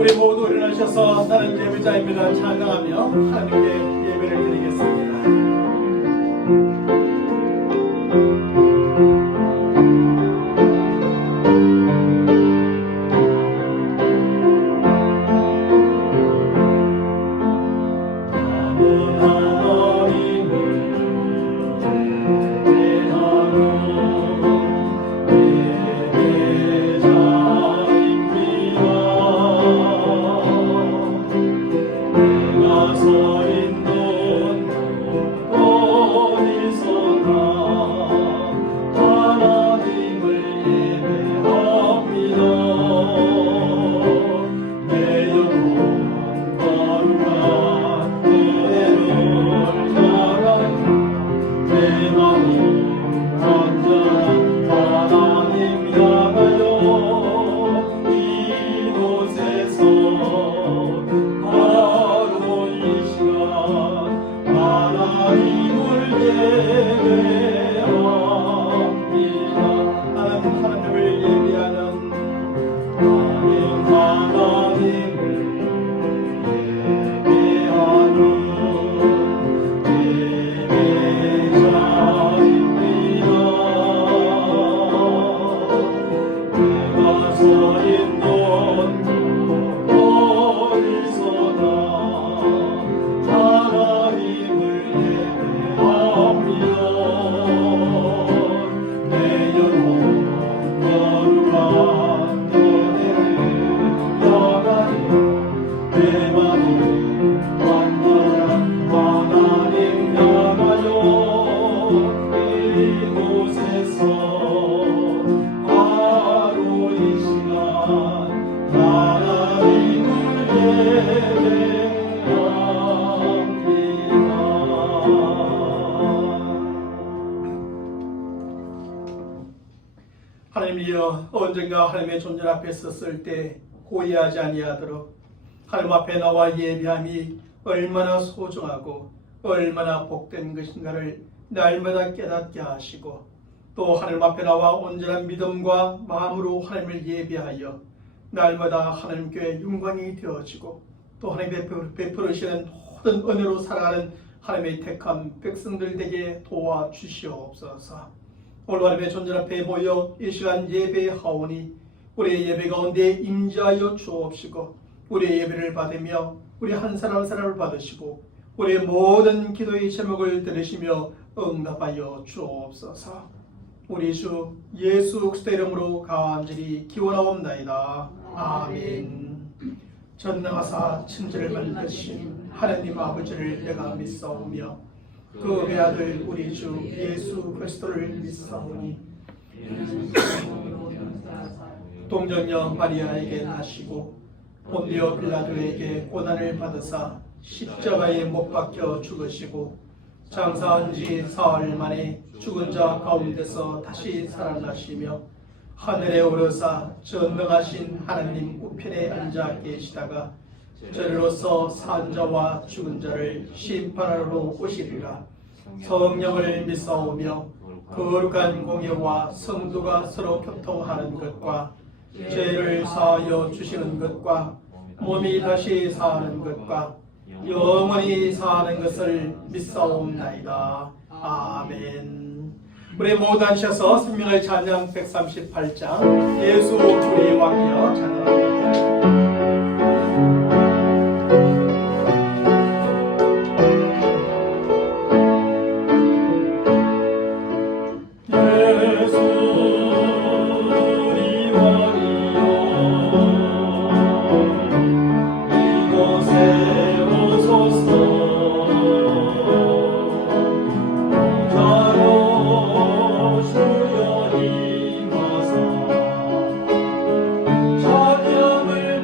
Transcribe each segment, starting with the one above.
우리 모두 일어나셔서 나는 예배자입니다 찬양하며 하나님께 예배를 드리겠습니다. 하나님이여, 언젠가 하나님의 존재 앞에 섰을 때 고의하지 아니하도록 하나님 앞에 나와 예배함이 얼마나 소중하고 얼마나 복된 것인가를 날마다 깨닫게 하시고, 또 하나님 앞에 나와 온전한 믿음과 마음으로 하나님을 예배하여 날마다 하나님 교회의 영광이 되어지고, 또 하나님의 베풀으시는 모든 은혜로 살아가는 하나님의 택한 백성들 되게 도와주시옵소서. 오늘 하나님의 존재 앞에 모여 이 시간 예배하오니 우리의 예배 가운데 임재하여 주옵시고, 우리의 예배를 받으며 우리 한 사람 한 사람을 받으시고 우리의 모든 기도의 제목을 들으시며 응답하여 주옵소서. 우리 주 예수 그리스도의 이름으로 간절히 기원하옵나이다. 아멘. 전능하사 천지를 만드신 하나님 아버지를 내가 믿사오며 그 외아들 우리 주 예수 그리스도를 믿사오니 동정녀 마리아에게 나시고 본디오 빌라도에게 고난을 받으사 십자가에 못 박혀 죽으시고 장사한 지 사흘 만에 죽은 자 가운데서 다시 살아나시며 하늘에 오르사 전능하신 하나님 우편에 앉아 계시다가 저리로서 산 자와 죽은 자를 심판하러 오시리라. 성령을 믿사오며 거룩한 공예와 성도가 서로 교통하는 것과 죄를 사하여 주시는 것과 몸이 다시 사는 것과 영원히 사는 것을 믿사옵나이다. 아멘. 우리 모두 앉으셔서 생명의 찬양 138장 예수 우리의 왕이여 찬양합니다. 주여 임하사 찬양을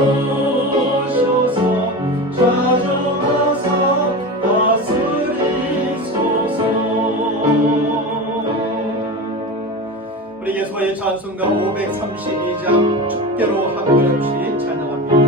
오셔서 좌정하사 다스리소서. 우리 예수와의 찬송가 532장 주께로 한 걸음씩 찬양합니다.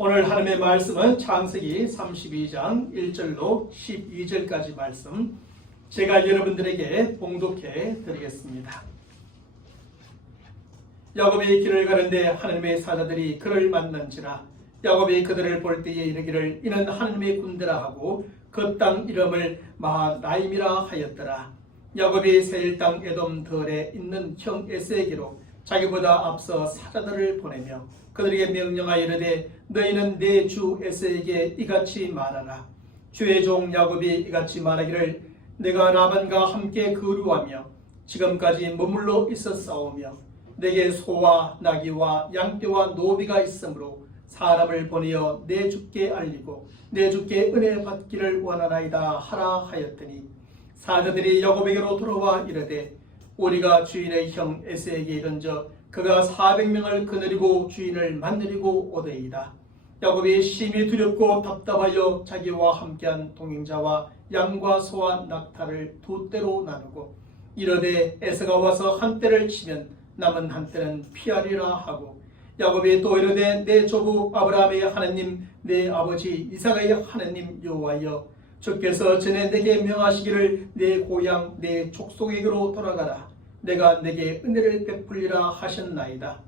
오늘 하나님의 말씀은 창세기 32장 1절로 12절까지 말씀, 제가 여러분들에게 봉독해 드리겠습니다. 야곱이 길을 가는데 하나님의 사자들이 그를 만난지라. 야곱이 그들을 볼 때에 이르기를 이는 하나님의 군대라 하고 그 땅 이름을 마하나임이라 하였더라. 야곱이 세일 땅 에돔 들에 있는 형 에세에게로 자기보다 앞서 사자들을 보내며 그들에게 명령하여 이르되 너희는 내 주 에서에게 이같이 말하라. 주의 종 야곱이 이같이 말하기를 내가 라반과 함께 거류하며 지금까지 머물러 있었사오며 내게 소와 나귀와 양떼와 노비가 있으므로 사람을 보내어 내 주께 알리고 내 주께 은혜 받기를 원하나이다 하라 하였더니 사자들이 야곱에게로 돌아와 이르되 우리가 주인의 형 에서에게 이른적 그가 400명을 거느리고 주인을 만들이고 오되이다. 야곱이 심히 두렵고 답답하여 자기와 함께한 동행자와 양과 소와 낙타를 두 떼로 나누고 이르되 에서가 와서 한 떼를 치면 남은 한 떼는 피하리라 하고 야곱이 또 이르되 내 조부 아브라함의 하나님 내 아버지 이삭의 하나님 여호와여 주께서 전에 내게 명하시기를 내 고향 내 족속에게로 돌아가라. 내가 내게 은혜를 베풀리라 하셨나이다.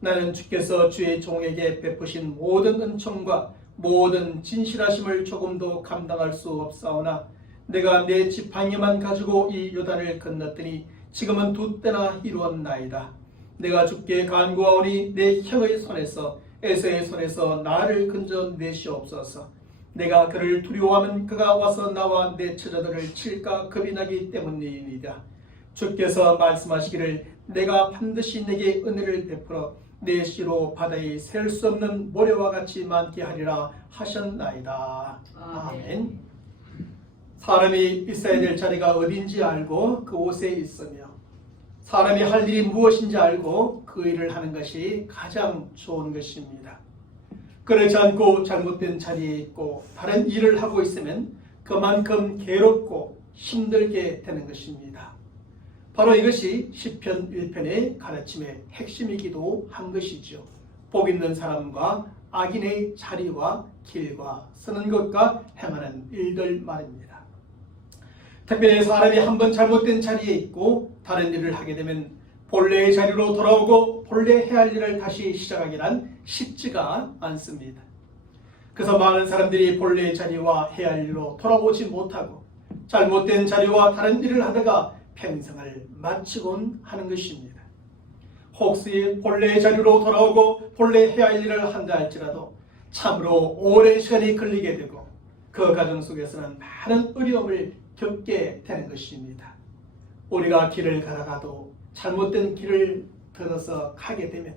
나는 주께서 주의 종에게 베푸신 모든 은총과 모든 진실하심을 조금도 감당할 수 없사오나 내가 내 지팡이만 가지고 이 요단을 건넜더니 지금은 두 때나 이루었나이다. 내가 주께 간구하오니 내 형의 손에서 에서의 손에서 나를 건져내시옵소서. 내가 그를 두려워하면 그가 와서 나와 내 처자들을 칠까 겁이 나기 때문이니이다. 주께서 말씀하시기를 내가 반드시 내게 은혜를 베풀어 내 씨로 바다에 셀 수 없는 모래와 같이 많게 하리라 하셨나이다. 아멘. 사람이 있어야 될 자리가 어딘지 알고 그곳에 있으며 사람이 할 일이 무엇인지 알고 그 일을 하는 것이 가장 좋은 것입니다. 그렇지 않고 잘못된 자리에 있고 다른 일을 하고 있으면 그만큼 괴롭고 힘들게 되는 것입니다. 바로 이것이 시편 1편의 가르침의 핵심이기도 한 것이죠. 복 있는 사람과 악인의 자리와 길과 서는 것과 행하는 일들 말입니다. 특별히 사람이 한번 잘못된 자리에 있고 다른 일을 하게 되면 본래의 자리로 돌아오고 본래 해야 할 일을 다시 시작하기란 쉽지가 않습니다. 그래서 많은 사람들이 본래의 자리와 해야 할 일로 돌아오지 못하고 잘못된 자리와 다른 일을 하다가 평생을 마치곤 하는 것입니다. 혹시 본래의 자리로 돌아오고 본래 해야 할 일을 한다 할지라도 참으로 오랜 시간이 걸리게 되고 그 과정 속에서는 많은 어려움을 겪게 되는 것입니다. 우리가 길을 가다가도 잘못된 길을 들어서 가게 되면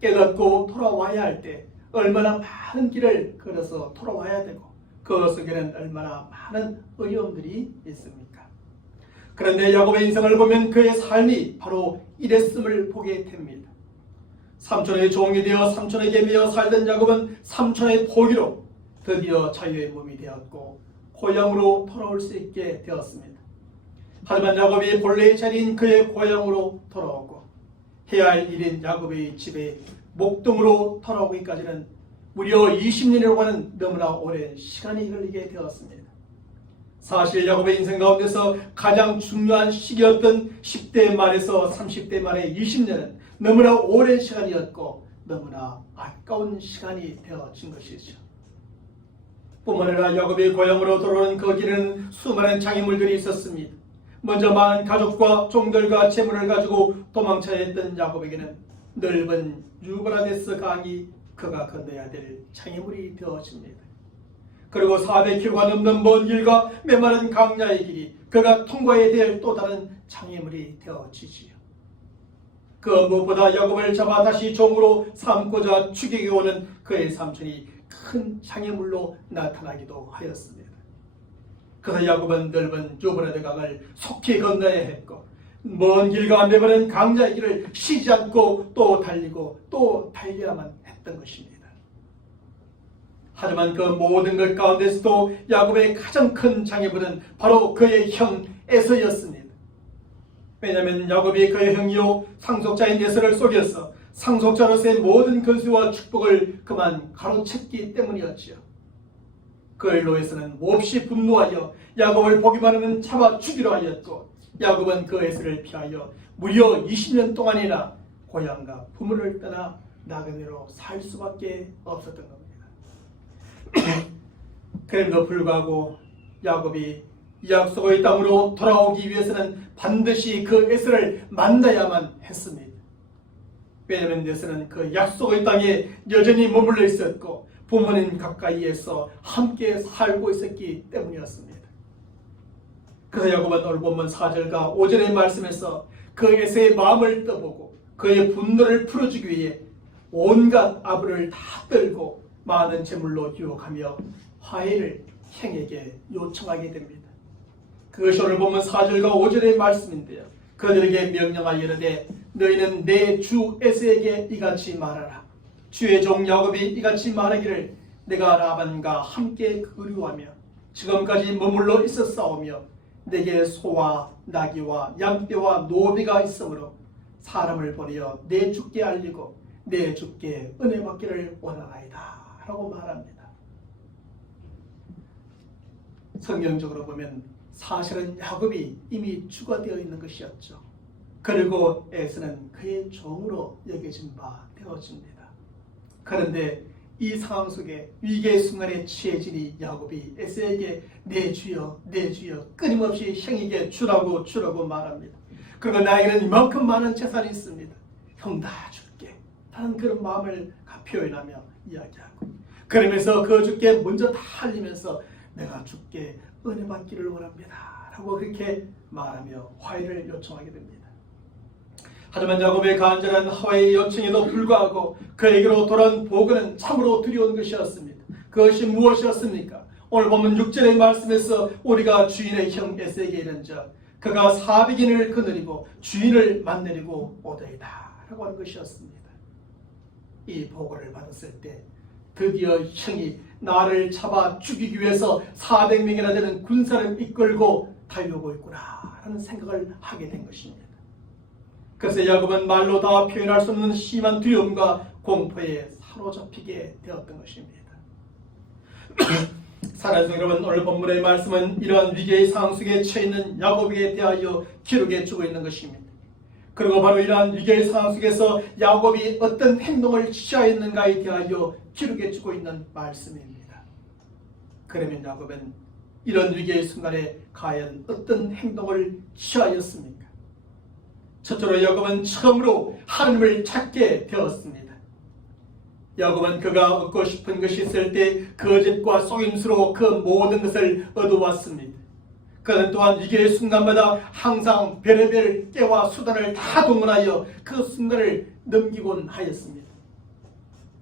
깨닫고 돌아와야 할 때 얼마나 많은 길을 걸어서 돌아와야 되고 그 속에는 얼마나 많은 어려움들이 있습니까? 그런데 야곱의 인생을 보면 그의 삶이 바로 이랬음을 보게 됩니다. 삼촌의 종이 되어 삼촌에게 매여 살던 야곱은 삼촌의 포기로 드디어 자유의 몸이 되었고 고향으로 돌아올 수 있게 되었습니다. 하지만 야곱이 본래의 자리인 그의 고향으로 돌아오고 해야 할 일인 야곱의 집에 목동으로 돌아오기까지는 무려 20년이라고 하는 너무나 오랜 시간이 걸리게 되었습니다. 사실 야곱의 인생 가운데서 가장 중요한 시기였던 10대 말에서 30대 말의 20년은 너무나 오랜 시간이었고 너무나 아까운 시간이 되어진 것이죠. 뿐만 아니라 야곱의 고향으로 돌아오는 그 길에는 수많은 장애물들이 있었습니다. 먼저 많은 가족과 종들과 재물을 가지고 도망쳐야 했던 야곱에게는 넓은 유브라데스 강이 그가 건너야 될 장애물이 되어집니다. 그리고 400km가 넘는 먼 길과 메마른 강야의 길이 그가 통과해야 될 또 다른 장애물이 되어지지요. 그 무엇보다 야곱을 잡아 다시 종으로 삼고자 죽이게 오는 그의 삼촌이 큰 장애물로 나타나기도 하였습니다. 그래서 야곱은 넓은 유브라데 강을 속히 건너야 했고 먼 길과 메마른 강야의 길을 쉬지 않고 또 달리고 또 달려야만 했던 것입니다. 하지만 그 모든 것 가운데서도 야곱의 가장 큰 장애물은 바로 그의 형 에서였습니다. 왜냐하면 야곱이 그의 형이요 상속자인 에서를 속여서 상속자로서의 모든 권세와 축복을 그만 가로챘기 때문이었지요. 그 일로 에서는 몹시 분노하여 야곱을 보기만 하면 잡아 죽이려 하였고 야곱은 그 에서를 피하여 무려 20년 동안이나 고향과 부모를 떠나 나그네로 살 수밖에 없었던 겁니다. 그럼에도 불구하고 야곱이 약속의 땅으로 돌아오기 위해서는 반드시 그 에서를 만나야만 했습니다. 왜냐하면 에서는 그 약속의 땅에 여전히 머물러 있었고 부모님 가까이에서 함께 살고 있었기 때문이었습니다. 그래서 야곱은 오늘 본문 4절과 5절의 말씀에서 그 에서의 마음을 떠보고 그의 분노를 풀어주기 위해 온갖 아부를 다 떨고 많은 재물로 유혹하며 화해를 형에게 요청하게 됩니다. 그것이 오늘 본문 4절과 5절의 말씀인데요. 그들에게 명령하여 이르되 너희는 내 주 에서에게 이같이 말하라. 주의 종 야곱이 이같이 말하기를 내가 라반과 함께 거류하며 지금까지 머물러 있었사오며 내게 소와 나귀와 양떼와 노비가 있으므로 사람을 보내어 내 주께 알리고 내 주께 은혜 받기를 원하나이다 라고 말합니다. 성경적으로 보면 사실은 야곱이 이미 주가 되어 있는 것이었죠. 그리고 에서는 그의 종으로 여겨진 바 되어집니다. 그런데 이 상황 속에 위기의 순간에 취해진 야곱이 에서에게 내 주여 내 주여 끊임없이 형에게 주라고 말합니다. 그리고 나에게는 이만큼 많은 재산이 있습니다. 형 다 줄게 하는 그런 마음을 표현하며 이야기하고 그러면서 그 주께 먼저 다 알리면서 내가 주께 은혜 받기를 원합니다 라고 그렇게 말하며 화해를 요청하게 됩니다. 하지만 야곱의 간절한 화해의 요청에도 불구하고 그에게로 돌아온 보고는 참으로 두려운 것이었습니다. 그것이 무엇이었습니까? 오늘 보면 6절의 말씀에서 우리가 주인의 형 에서에게 이른즉 그가 400인을 거느리고 주인을 만나려고 오더이다 라고 하는 것이었습니다. 이 보고를 받았을 때 드디어 형이 나를 잡아 죽이기 위해서 400명이나 되는 군사를 이끌고 달려오고 있구나 하는 생각을 하게 된 것입니다. 그래서 야곱은 말로 다 표현할 수 없는 심한 두려움과 공포에 사로잡히게 되었던 것입니다. 사랑하는 여러분, 오늘 본문의 말씀은 이러한 위기의 상황 속에 처해있는 야곱에게 대하여 기록해 주고 있는 것입니다. 그리고 바로 이러한 위기의 상황 속에서 야곱이 어떤 행동을 취하였는가에 대하여 기록해 주고 있는 말씀입니다. 그러면 야곱은 이런 위기의 순간에 과연 어떤 행동을 취하였습니까? 첫째로 야곱은 처음으로 하나님을 찾게 되었습니다. 야곱은 그가 얻고 싶은 것이 있을 때 거짓과 속임수로 그 모든 것을 얻어왔습니다. 그는 또한 위기의 순간마다 항상 별의별 깨와 수단을 다 동원하여 그 순간을 넘기곤 하였습니다.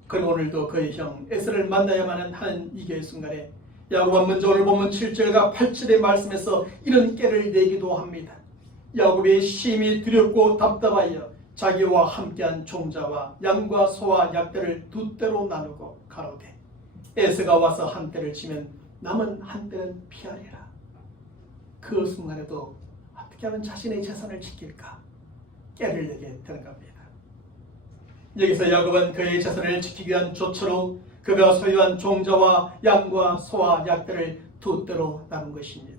그리고 오늘도 그의 형 에서를 만나야만 하는 위기의 순간에 야곱은 먼저 오늘 보면 7절과 8절의 말씀에서 이런 깨를 내기도 합니다. 야곱이 심히 두렵고 답답하여 자기와 함께한 종자와 양과 소와 약대를 두 떼로 나누고 가로되 에서가 와서 한 떼를 치면 남은 한 떼는 피하리라. 그 순간에도 어떻게 하면 자신의 재산을 지킬까 깨를 내게 되는 겁니다. 여기서 야곱은 그의 재산을 지키기 위한 조처로 그가 소유한 종자와 양과 소와 약대를 두 떼로 나눈 것입니다.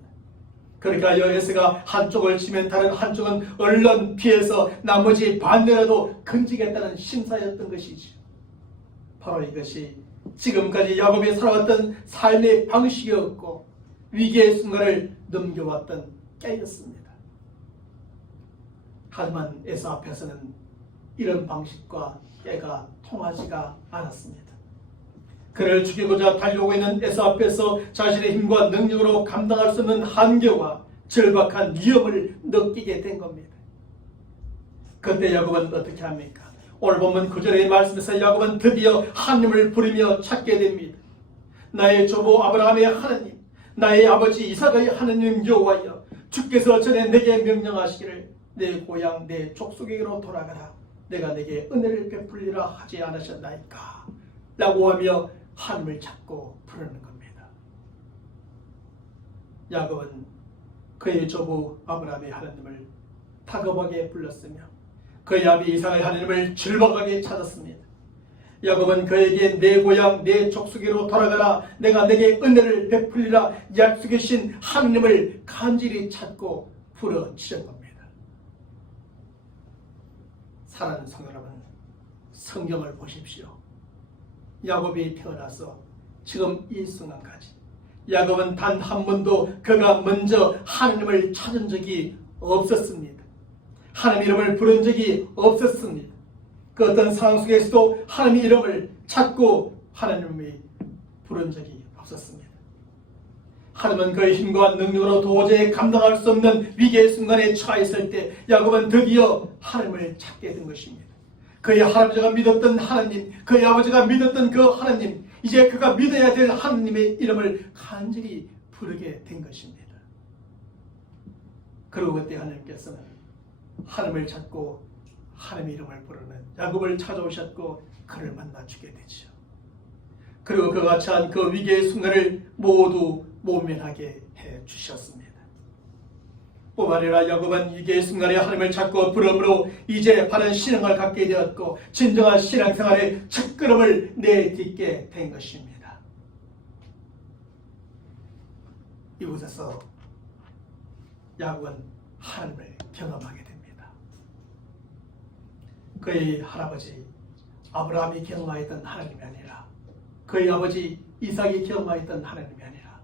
그러니까 에서가 한쪽을 치면 다른 한쪽은 얼른 피해서 나머지 반대라도 건지겠다는 심사였던 것이죠. 바로 이것이 지금까지 야곱이 살아왔던 삶의 방식이었고 위기의 순간을 넘겨왔던 깨였습니다. 하지만 에서 앞에서는 이런 방식과 깨가 통하지가 않았습니다. 그를 죽이고자 달려오고 있는 에서 앞에서 자신의 힘과 능력으로 감당할 수 없는 한계와 절박한 위험을 느끼게 된 겁니다. 그때 야곱은 어떻게 합니까? 오늘 보면 9절의 말씀에서 야곱은 드디어 하나님을 부르며 찾게 됩니다. 나의 조부 아브라함의 하나님, 나의 아버지 이삭의 하나님 여호와여, 주께서 전에 내게 명령하시기를 내 고향 내 족속에게로 돌아가라. 내가 내게 은혜를 베풀리라 하지 않으셨나이까? 라고 하며 하나님을 찾고 부르는 겁니다. 야곱은 그의 조부 아브라함의 하나님을 다급하게 불렀으며 그의 아비 이삭의 하나님을 절박하게 찾았습니다. 야곱은 그에게 내 고향 내 족속으로 돌아가라, 내가 내게 은혜를 베풀리라 약속하신 하나님을 간절히 찾고 부르짖은 겁니다. 사랑하는 성도 여러분, 성경을 보십시오. 야곱이 태어나서 지금 이 순간까지 야곱은 단 한 번도 그가 먼저 하나님을 찾은 적이 없었습니다. 하나님 이름을 부른 적이 없었습니다. 그 어떤 상황 속에서도 하나님의 이름을 찾고 하나님이 부른 적이 없었습니다. 하나님은 그의 힘과 능력으로 도저히 감당할 수 없는 위기의 순간에 처했을 때 야곱은 드디어 하나님을 찾게 된 것입니다. 그의 할아버지가 믿었던 하나님, 그의 아버지가 믿었던 그 하나님, 이제 그가 믿어야 될 하나님의 이름을 간절히 부르게 된 것입니다. 그리고 그때 하나님께서는 하나님을 찾고 하나님의 이름을 부르는 야곱을 찾아오셨고 그를 만나 주게 되죠. 그리고 그가 처한 그 위기의 순간을 모두 모면하게 해 주셨습니다. 뿐만 아니라 야곱은 위기의 순간에 하나님을 찾고 부름으로 이제 바른 신앙을 갖게 되었고 진정한 신앙생활의 첫걸음을 내딛게 된 것입니다. 이곳에서 야곱은 하나님을 경험하게 됩니다. 그의 할아버지 아브라함이 경험하였던 하나님이 아니라 그의 아버지 이삭이 경험하였던 하나님이 아니라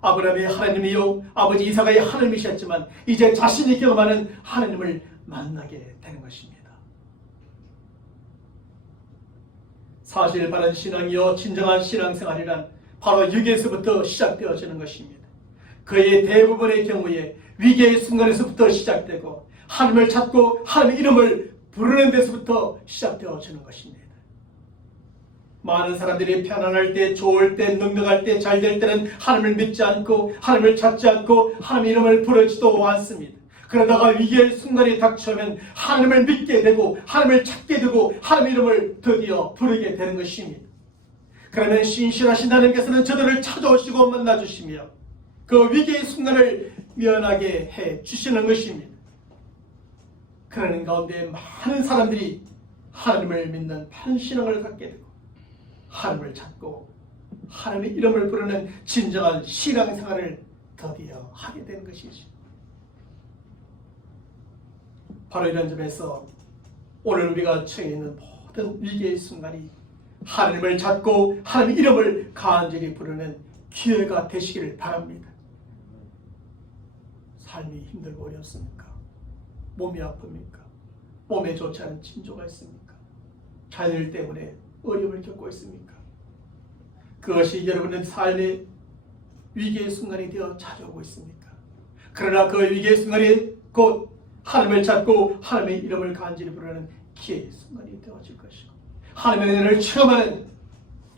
아브라함의 하나님이요 아버지 이삭의 하나님이셨지만 이제 자신이 경험하는 하나님을 만나게 되는 것입니다. 사실 바른 신앙이요 진정한 신앙생활이란 바로 여기에서부터 시작되어지는 것입니다. 그의 대부분의 경우에 위기의 순간에서부터 시작되고 하나님을 찾고 하나님의 이름을 부르는 데서부터 시작되어지는 것입니다. 많은 사람들이 편안할 때, 좋을 때, 능력할 때, 잘 될 때는 하나님을 믿지 않고 하나님을 찾지 않고 하나님의 이름을 부르지도 않습니다. 그러다가 위기의 순간이 닥쳐오면 하나님을 믿게 되고 하나님을 찾게 되고 하나님의 이름을 드디어 부르게 되는 것입니다. 그러면 신실하신 하나님께서는 저들을 찾아오시고 만나주시며 그 위기의 순간을 면하게 해 주시는 것입니다. 그러는 가운데 많은 사람들이 하나님을 믿는 바른 신앙을 갖게 되고 하나님을 찾고 하나님의 이름을 부르는 진정한 신앙생활을 드디어 하게 된 것이죠. 바로 이런 점에서 오늘 우리가 처해 있는 모든 위기의 순간이 하나님을 찾고 하나님의 이름을 간절히 부르는 기회가 되시기를 바랍니다. 삶이 힘들고 어렵습니까? 몸이 아픕니까? 몸에 좋지 않은 징조가 있습니까? 자녀들 때문에 어려움을 겪고 있습니까? 그것이 여러분의 삶의 위기의 순간이 되어 찾아오고 있습니까? 그러나 그 위기의 순간이 곧 하나님을 찾고 하나님의 이름을 간절히 부르는 기회의 순간이 되어질 것이고 하나님의 은혜를 체험하는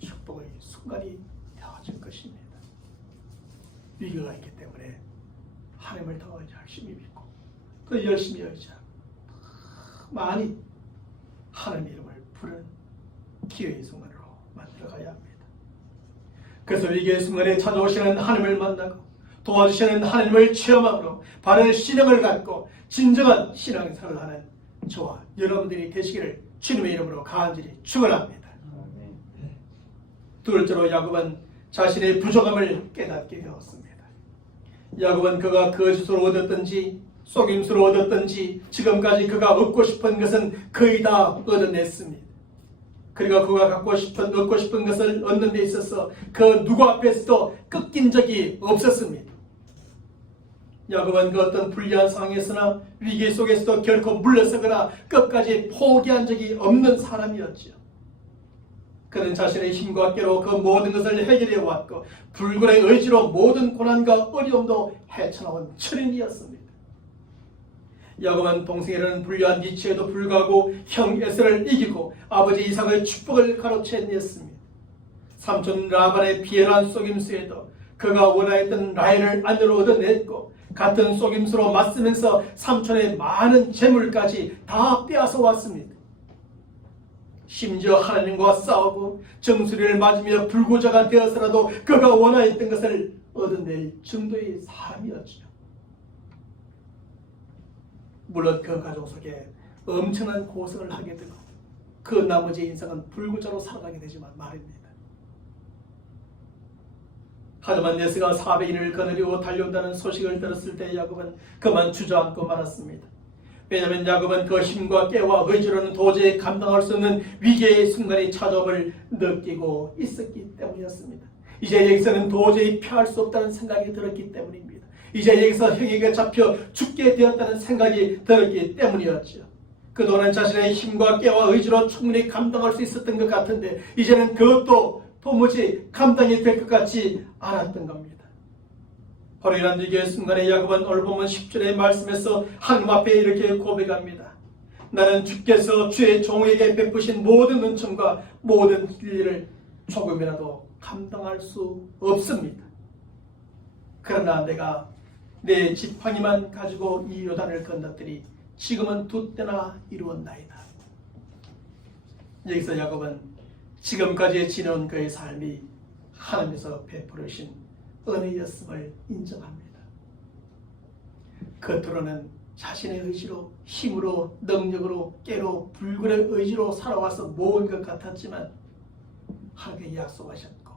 축복의 순간이 되어질 것입니다. 위기가 있기 때문에 하나님을 더 열심히 믿고 더 열심히 의지하고 많이 하나님의 이름을 부르는 기회의 순간으로 만들어가야 합니다. 그래서 위기의 순간에 찾아오시는 하나님을 만나고 도와주시는 하나님을 체험함으로 바른 신앙을 갖고 진정한 신앙생활을 하는 저와 여러분들이 되시기를 주님의 이름으로 간절히 축원합니다. 둘째로 야곱은 자신의 부족함을 깨닫게 되었습니다. 야곱은 그가 거짓으로 얻었든지 속임수로 얻었든지 지금까지 그가 얻고 싶은 것은 거의 다 얻어냈습니다. 그리고 그가 얻고 싶은 것을 얻는 데 있어서 그 누구 앞에서도 꺾인 적이 없었습니다. 야곱은 그 어떤 불리한 상황에서나 위기 속에서도 결코 물러서거나 끝까지 포기한 적이 없는 사람이었죠. 그는 자신의 힘과 꾀로 그 모든 것을 해결해 왔고 불굴의 의지로 모든 고난과 어려움도 헤쳐나온 철인이었습니다. 야곱은 동생이라는 불리한 니치에도 불구하고 형 에서를 이기고 아버지 이삭의 축복을 가로채냈습니다. 삼촌 라반의 비열한 속임수에도 그가 원하였던 라헬을 아내로 얻어냈고 같은 속임수로 맞서면서 삼촌의 많은 재물까지 다 빼앗아 왔습니다. 심지어 하나님과 싸우고 정수리를 맞으며 불구자가 되어서라도 그가 원하였던 것을 얻어낼 정도의 사람이었죠. 물론 그 가족 속에 엄청난 고생을 하게 되고 그 나머지 인생은 불구자로 살아가게 되지만 말입니다. 하지만 예수가 400인을 거느리고 달려온다는 소식을 들었을 때 야곱은 그만 주저앉고 말았습니다. 왜냐하면 야곱은 그 힘과 깨와 의지로는 도저히 감당할 수 없는 위기의 순간이 찾아옴을 느끼고 있었기 때문이었습니다. 이제 여기서는 도저히 피할 수 없다는 생각이 들었기 때문입니다. 이제 여기서 형에게 잡혀 죽게 되었다는 생각이 들었기 때문이었죠. 그동안은 자신의 힘과 깨와 의지로 충분히 감당할 수 있었던 것 같은데 이제는 그것도 도무지 감당이 될 것 같지 않았던 겁니다. 바로 이런 위기의 순간에 야곱은 오늘 본문 10절의 말씀에서 하나님 앞에 이렇게 고백합니다. 나는 주께서 주의 종에게 베푸신 모든 은총과 모든 진리를 조금이라도 감당할 수 없습니다. 그러나 내가 내 지팡이만 가지고 이 요단을 건넜더니 지금은 두 때나 이루었나이다. 여기서 야곱은 지금까지 지내온 그의 삶이 하나님께서 베풀으신 은혜였음을 인정합니다. 겉으로는 자신의 의지로, 힘으로, 능력으로, 깨로, 불굴의 의지로 살아와서 모은 것 같았지만 하나님께 약속하셨고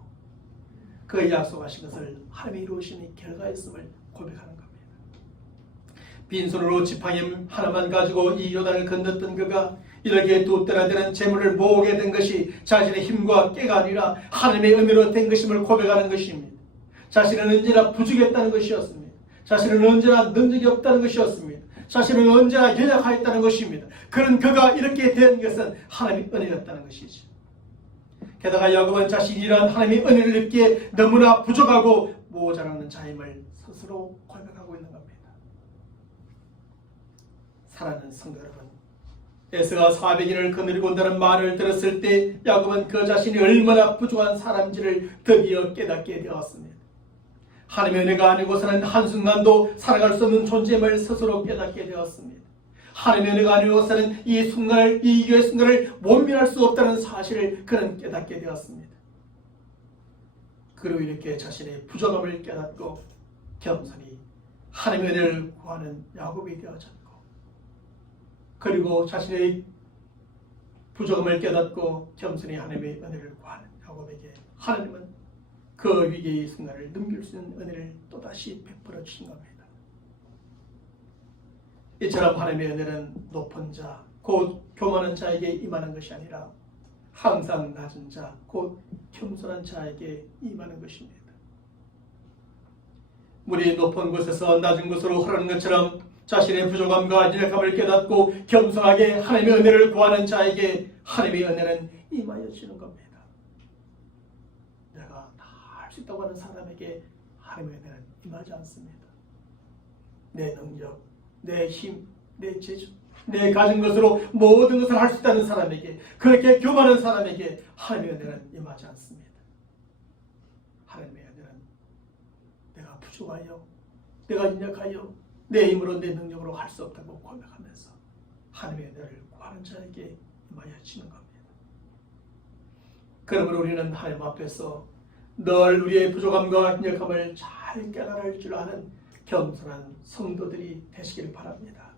그 약속하신 것을 하나님이 이루시는 결과였음을 고백하는 겁니다. 빈손으로 지팡이 하나만 가지고 이 요단을 건넜던 그가 이렇게 두 때나 되는 재물을 모으게 된 것이 자신의 힘과 깨가 아니라 하나님의 은혜로 된 것임을 고백하는 것입니다. 자신은 언제나 부족했다는 것이었습니다. 자신은 언제나 능력이 없다는 것이었습니다. 자신은 언제나 연약하였다는 것입니다. 그런 그가 이렇게 된 것은 하나님의 은혜였다는 것이죠. 게다가 야곱은 자신이란 하나님의 은혜를 입기에 너무나 부족하고 모자라는 자임을 스스로 고백하고 있는 겁니다. 사랑하는 성도 여러분, 에서가 400인을 거느리고 온다는 말을 들었을 때 야곱은 그 자신이 얼마나 부족한 사람인지를 드디어 깨닫게 되었습니다. 하나님의 은혜가 아니고서는 한순간도 살아갈 수 없는 존재임을 스스로 깨닫게 되었습니다. 하나님의 은혜가 아니고서는 이 위기의 순간을 원면할 수 없다는 사실을 그는 깨닫게 되었습니다. 그리고 이렇게 자신의 부족함을 깨닫고 겸손히 하나님의 은혜를 구하는 야곱이 되어졌고, 그리고 자신의 부족함을 깨닫고 겸손히 하나님의 은혜를 구하는 야곱에게 하나님은 그 위기의 순간을 넘길 수 있는 은혜를 또다시 베풀어 주신 겁니다. 이처럼 하나님의 은혜는 높은 자, 곧 교만한 자에게 임하는 것이 아니라 항상 낮은 자, 곧 겸손한 자에게 임하는 것입니다. 물이 높은 곳에서 낮은 곳으로 흐르는 것처럼 자신의 부족함과 연약함을 깨닫고 겸손하게 하나님의 은혜를 구하는 자에게 하나님의 은혜는 임하여 주는 겁니다. 내가 다 할 수 있다고 하는 사람에게 하나님의 은혜는 임하지 않습니다. 내 능력, 내 힘, 내 재주, 내 가진 것으로 모든 것을 할 수 있다는 사람에게, 그렇게 교만한 사람에게 하나님의 은혜는 임하지 않습니다. 하나님의 은혜는 내가 부족하여, 내가 연약하여, 내 힘으로 내 능력으로 할 수 없다고 고백하면서 하나님의 은혜를 구하는 자에게 임하여 주는 겁니다. 그러므로 우리는 하나님 앞에서 늘 우리의 부족함과 연약함을 잘 깨달을 줄 아는 겸손한 성도들이 되시길 바랍니다.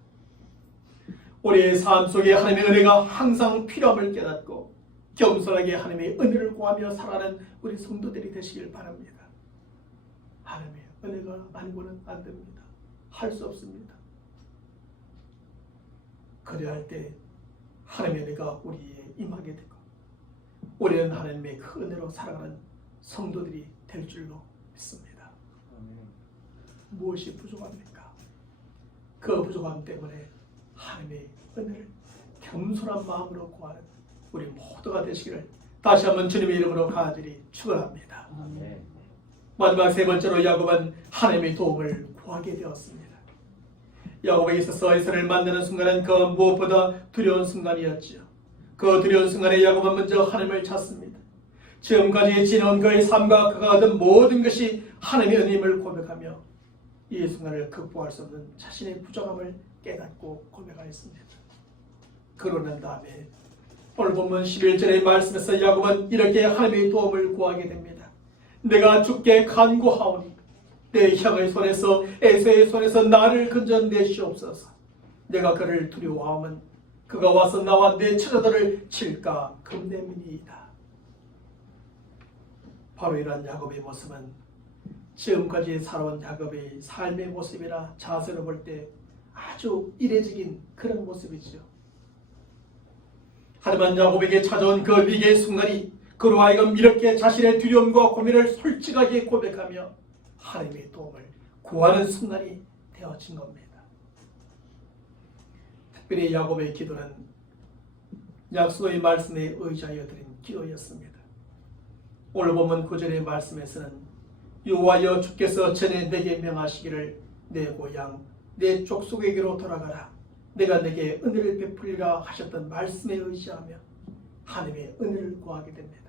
우리의 삶 속에 하나님의 은혜가 항상 필요함을 깨닫고 겸손하게 하나님의 은혜를 구하며 살아가는 우리 성도들이 되시길 바랍니다. 하나님의 은혜가 아니고는 안 됩니다. 할 수 없습니다. 그래야 할 때 하나님의 은혜가 우리에 임하게 되고 우리는 하나님의 그 은혜로 살아가는 성도들이 될 줄로 믿습니다. 무엇이 부족합니까? 그 부족함 때문에 하나님의 은혜를 겸손한 마음으로 구하는 우리 모두가 되시기를 다시 한번 주님의 이름으로 간절히 축원합니다. 마지막 세 번째로 야곱은 하나님의 도움을 구하게 되었습니다. 야곱에게 있어서 에서를 만나는 순간은 그 무엇보다 두려운 순간이었죠. 그 두려운 순간에 야곱은 먼저 하나님을 찾습니다. 지금까지 지내온 그의 삶과 그가 얻은 모든 것이 하나님의 은혜임을 고백하며 이 순간을 극복할 수 없는 자신의 부족함을 깨닫고 고백하였습니다. 그러고 난 다음에 오늘 본문 11절의 말씀에서 야곱은 이렇게 하나님의 도움을 구하게 됩니다. 내가 주께 간구하오니 내 형의 손에서 에서의 손에서 나를 건져내시옵소서. 내가 그를 두려워하면 그가 와서 나와 내 처자들을 칠까 겁내미니이다. 바로 이러한 야곱의 모습은 지금까지 살아온 야곱의 삶의 모습이나 자세로 볼 때 아주 이례적인 그런 모습이죠. 하지만 야곱에게 찾아온 그 위기의 순간이 그로 하여금 이렇게 자신의 두려움과 고민을 솔직하게 고백하며 하나님의 도움을 구하는 순간이 되어진 겁니다. 특별히 야곱의 기도는 약속의 말씀에 의지하여 드린 기도였습니다. 오늘 본문 9절의 말씀에서는 여호와여 주께서 전에 내게 명하시기를 내 고향 내 족속에게로 돌아가라 내가 내게 은혜를 베풀리라 하셨던 말씀에 의지하며 하나님의 은혜를 구하게 됩니다.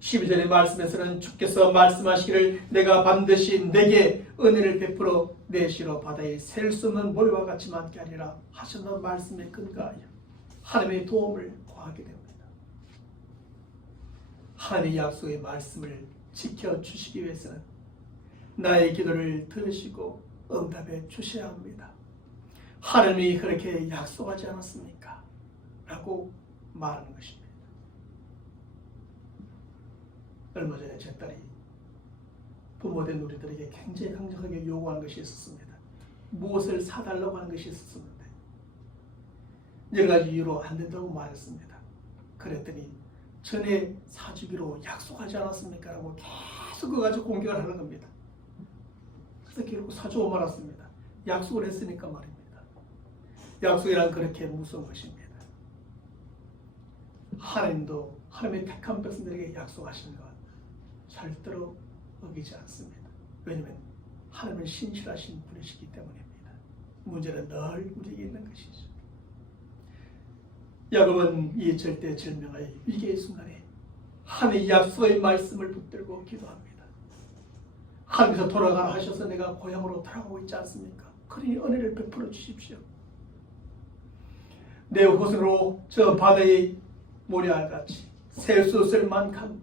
12절의 말씀에서는 주께서 말씀하시기를 내가 반드시 내게 은혜를 베풀어 내 시로 바다에 셀 수 없는 물과 같이 많게 하리라 하셨던 말씀에 근거하여 하나님의 도움을 구하게 됩니다. 하나님의 약속의 말씀을 지켜주시기 위해서는 나의 기도를 들으시고 응답해 주셔야 합니다. 하나님이 그렇게 약속하지 않았습니까? 라고 말하는 것입니다. 얼마 전에 제 딸이 부모된 우리들에게 굉장히 강력하게 요구하는 것이 있었습니다. 무엇을 사달라고 하는 것이 있었는데 여러 가지 이유로 안 된다고 말했습니다. 그랬더니 전에 사주기로 약속하지 않았습니까? 라고 계속 그거 가지고 공격을 하는 겁니다. 그래서 결국 사주고 말았습니다. 약속을 했으니까 말입니다. 약속이란 그렇게 무서운 것입니다. 하나님도 하나님의 택한 백성들에게 약속하신 것 절대로 어기지 않습니다. 왜냐하면 하나님은 신실하신 분이시기 때문입니다. 문제는 늘 우리에게 있는 것이죠. 야곱은 이 절대절명의 위기의 순간에 하나님의 약속의 말씀을 붙들고 기도합니다. 하나님께서 돌아가라 하셔서 내가 고향으로 돌아가고 있지 않습니까? 그러니 은혜를 베풀어 주십시오. 내 후손으로 저 바다의 모래알같이 셀 수 없을 만큼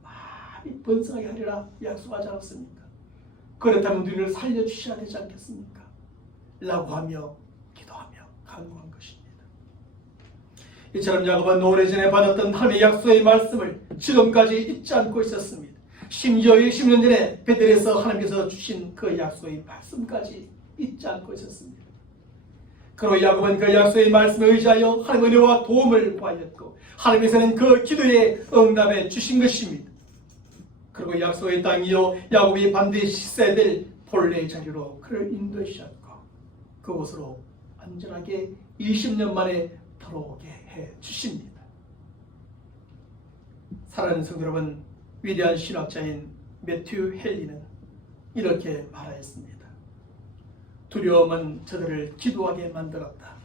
많이 번성하게 하리라 약속하지 않았습니까? 그렇다면 우리를 살려주셔야 되지 않겠습니까? 라고 하며 기도하며 간구한 것입니다. 이처럼 야곱은 오래전에 받았던 하나님의 약속의 말씀을 지금까지 잊지 않고 있었습니다. 심지어 20년 전에 베델에서 하나님께서 주신 그 약속의 말씀까지 잊지 않고 있었습니다. 그리고 야곱은 그 약속의 말씀에 의지하여 하나님의 은혜와 도움을 구하였고 하나님께서는 그 기도에 응답해 주신 것입니다. 그리고 약속의 땅이요 야곱이 반드시 써야 될 본래의 자리로 그를 인도하셨고 그곳으로 안전하게 20년 만에 들어오게 해 주십니다. 사랑하는 성도 여러분, 위대한 신학자인 매튜 헨리는 이렇게 말하였습니다. 두려움은 저들을 기도하게 만들었다.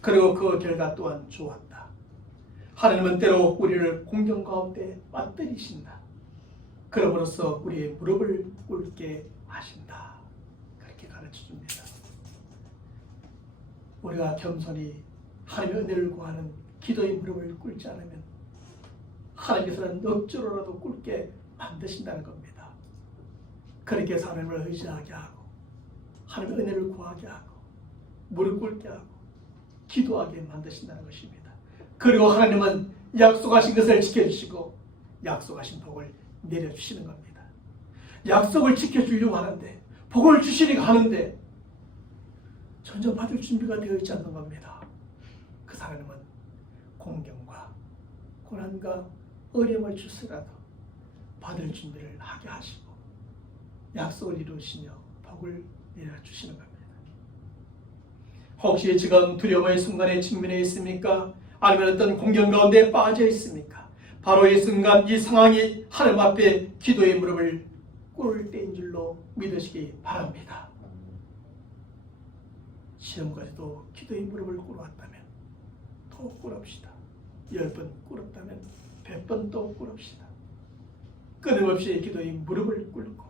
그리고 그 결과 또한 좋았다. 하나님은 때로 우리를 공경 가운데 맞들이신다. 그러므로써 우리의 무릎을 꿇게 하신다. 그렇게 가르쳐줍니다. 우리가 겸손히 하나님의 은혜를 구하는 기도의 무릎을 꿇지 않으면 하나님께서는 억지로라도 꿇게 만드신다는 겁니다. 그렇게 해서 하나님을 의지하게 하고 하나님의 은혜를 구하게 하고 무릎 꿇게 하고 기도하게 만드신다는 것입니다. 그리고 하나님은 약속하신 것을 지켜주시고 약속하신 복을 내려주시는 겁니다. 약속을 지켜주려고 하는데 복을 주시리가 하는데 전혀 받을 준비가 되어 있지 않는 겁니다. 그 하나님은 공경과 고난과 어려움을 주시라도 받을 준비를 하게 하시고 약속을 이루시며 복을 내려주시는 겁니다. 혹시 지금 두려움의 순간에 직면해 있습니까? 아니면 어떤 공경 가운데 빠져 있습니까? 바로 이 순간 이 상황이 하나님 앞에 기도의 무릎을 꿇을 때인 줄로 믿으시기 바랍니다. 시험까지도 기도의 무릎을 꿇어왔다면 더 꿇읍시다. 10번 꿇었다면 100번 또 꿇읍시다. 끊임없이 기도의 무릎을 꿇고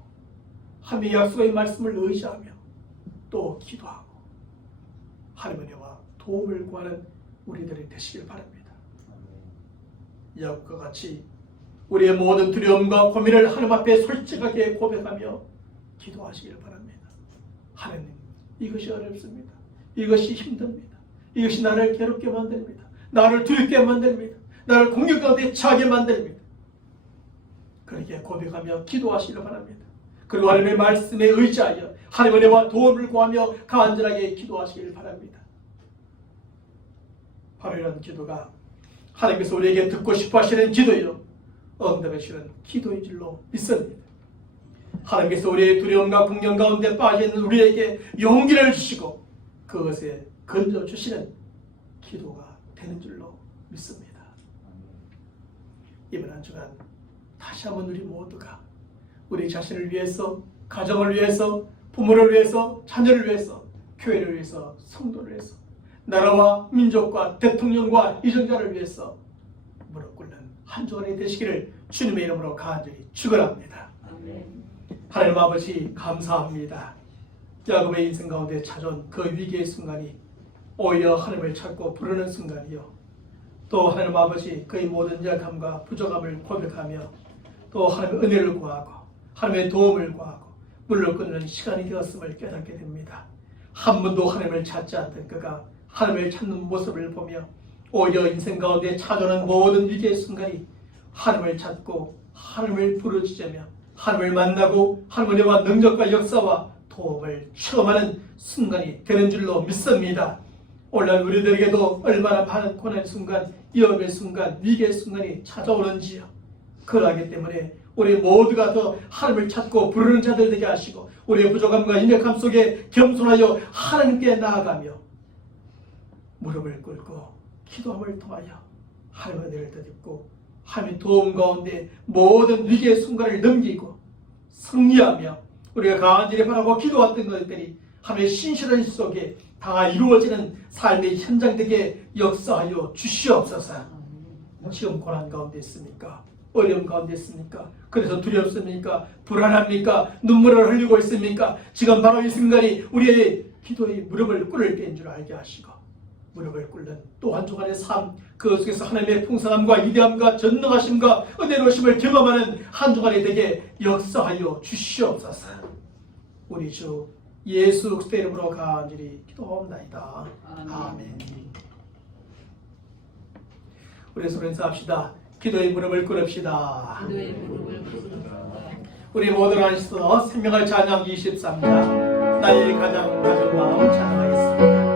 하나님의 약속의 말씀을 의지하며 또 기도하고 하나님의 은혜와 도움을 구하는 우리들이 되시길 바랍니다. 야곱과 같이 우리의 모든 두려움과 고민을 하나님 앞에 솔직하게 고백하며 기도하시길 바랍니다. 하나님, 이것이 어렵습니다. 이것이 힘듭니다. 이것이 나를 괴롭게 만듭니다. 나를 두렵게 만듭니다. 나를 공격 가운데 처하게 만듭니다. 그렇게 고백하며 기도하시길 바랍니다. 그리고 하나님의 말씀에 의지하여 하나님의 은혜와 도움을 구하며 간절하게 기도하시길 바랍니다. 바로 이런 기도가 하나님께서 우리에게 듣고 싶어 하시는 기도요 응답해 주시는 기도인 줄로 믿습니다. 하나님께서 우리의 두려움과 공경 가운데 빠져있는 우리에게 용기를 주시고 그것에 건져주시는 기도가 되는 줄로 믿습니다. 이번 한 주간 다시 한번 우리 모두가 우리 자신을 위해서, 가정을 위해서, 부모를 위해서, 자녀를 위해서, 교회를 위해서, 성도를 위해서, 나라와 민족과 대통령과 이정자를 위해서 무릎 꿇는 한 주간이 되시기를 주님의 이름으로 간절히 축원합니다. 하나님 아버지 감사합니다. 야곱의 인생 가운데 찾아온 그 위기의 순간이 오히려 하나님을 찾고 부르는 순간이요, 또 하나님 아버지 그의 모든 약함과 부족함을 고백하며 또 하나님의 은혜를 구하고 하나님의 도움을 구하고 물을 끊는 시간이 되었음을 깨닫게 됩니다. 한 번도 하나님을 찾지 않던 그가 하나님을 찾는 모습을 보며 오히려 인생 가운데 찾아오는 모든 위기의 순간이 하나님을 찾고 하나님을 부르짖으며 하나님을 만나고 하나님의 은혜와 능력과 역사와 도움을 체험하는 순간이 되는 줄로 믿습니다. 오늘날 우리들에게도 얼마나 많은 고난의 순간, 위험의 순간, 위기의 순간이 찾아오는지요. 그러하기 때문에 우리 모두가 더 하나님을 찾고 부르는 자들 되게 하시고 우리의 부족함과 인력함 속에 겸손하여 하나님께 나아가며 무릎을 꿇고 기도함을 통하여 하나님의 은혜를 덧입고 하나님의 도움 가운데 모든 위기의 순간을 넘기고 승리하며 우리가 간절히 바라고 기도했던 것들이 하나님의 신실한 속에 다 이루어지는 삶의 현장 되게 역사하여 주시옵소서. 지금 고난 가운데 있습니까? 어려움 가운데 있습니까? 그래서 두렵습니까? 불안합니까? 눈물을 흘리고 있습니까? 지금 바로 이 순간이 우리의 기도의 무릎을 꿇을 때인 줄 알게 하시고 무릎을 꿇는 또 한 주간의 삶, 그 속에서 하나님의 풍성함과 위대함과 전능하심과 은혜로우심을 경험하는 한 주간이 되게 역사하여 주시옵소서. 우리 주 예수 그리스도의 이름으로 간절히 기도합니다. 아멘. 우리 서로 인사합시다. 기도의 무릎을 꿇읍시다. 우리 모두 하시서 생명을 찬양 23장 나의 가장 낮은 마음 찬양하겠습니다.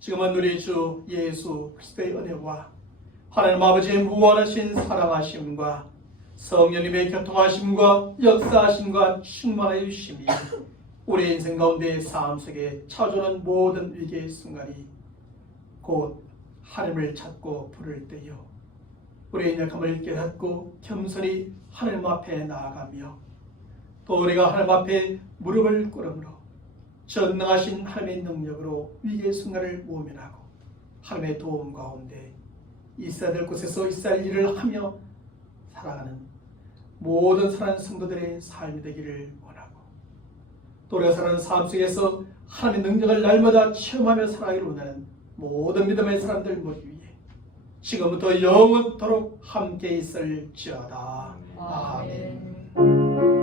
지금은 우리 주 예수 그리스도의 은혜와 하나님 아버지의 무한하신 사랑하심과 성령님의 교통하심과 역사하심과 충만하여 주심이 우리 인생 가운데 삶 속에 찾아오는 모든 위기의 순간이 곧 하나님을 찾고 부를 때요, 우리의 약함을 깨닫고 겸손히 하나님 앞에 나아가며 또 우리가 하나님 앞에 무릎을 꿇음으로 전능하신 하나님의 능력으로 위기의 순간을 모면하고 하나님의 도움 가운데 있어야 될 곳에서 있어야 할 일을 하며 살아가는 모든 사랑하는 성도들의 삶이 되기를 원하고 또 우리가 살아가는 삶 속에서 하나님의 능력을 날마다 체험하며 살아가기를 원하는 모든 믿음의 사람들 모두 위해 지금부터 영원토록 함께 있을지어다. 아멘. 아멘.